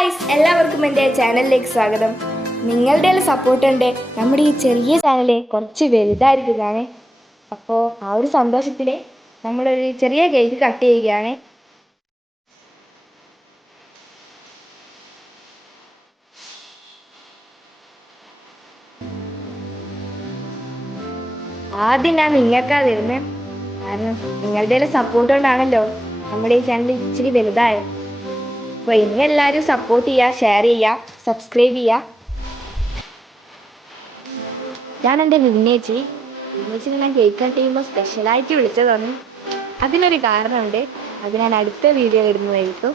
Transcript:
Guys, എല്ലാവർക്കും എൻ്റെ ചാനലിലേക്ക് സ്വാഗതം. നിങ്ങളുടെ സപ്പോർട്ട് ഉണ്ട് നമ്മുടെ ഈ ചെറിയ ചാനൽ കുറച്ച് വലുതായിരിക്കുന്നതാണ്. അപ്പോൾ ആ ഒരു സന്തോഷത്തിൽ നമ്മളൊരു ചെറിയ കേക്ക് കട്ട് ചെയ്യുകയാണ്. ആദ്യം ഞാൻ നിങ്ങൾക്കാണ് തരുന്നത്. കാരണം നിങ്ങളുടെ സപ്പോർട്ട് കൊണ്ടാണല്ലോ നമ്മുടെ ഈ ചാനൽ ഇച്ചിരി വലുതായത്. അപ്പോൾ ഇനി എല്ലാവരും സപ്പോർട്ട് ചെയ്യുക, ഷെയർ ചെയ്യുക, സബ്സ്ക്രൈബ് ചെയ്യുക. ഞാൻ എൻ്റെ വിഘ്നേച്ചിനെ ഞാൻ കേക്ക് കട്ട് ചെയ്യുമ്പോൾ സ്പെഷ്യലായിട്ട് വിളിച്ചതാണ്. അതിനൊരു കാരണമുണ്ട്. അത് ഞാൻ അടുത്ത വീഡിയോ ഇടുന്നതായിരിക്കും.